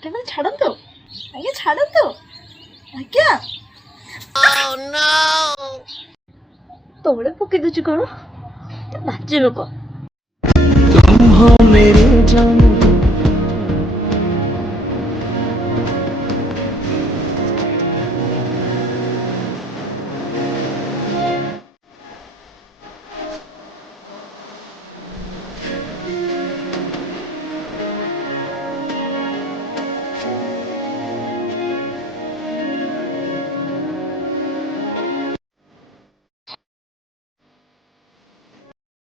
ক্যামেরা ছাড়ুন তো, আগে ছাড়ুন তো আজ্ঞা। তোমরা পকে দুচু করো, বাচ্চা লোক। तुम हो मेरी जान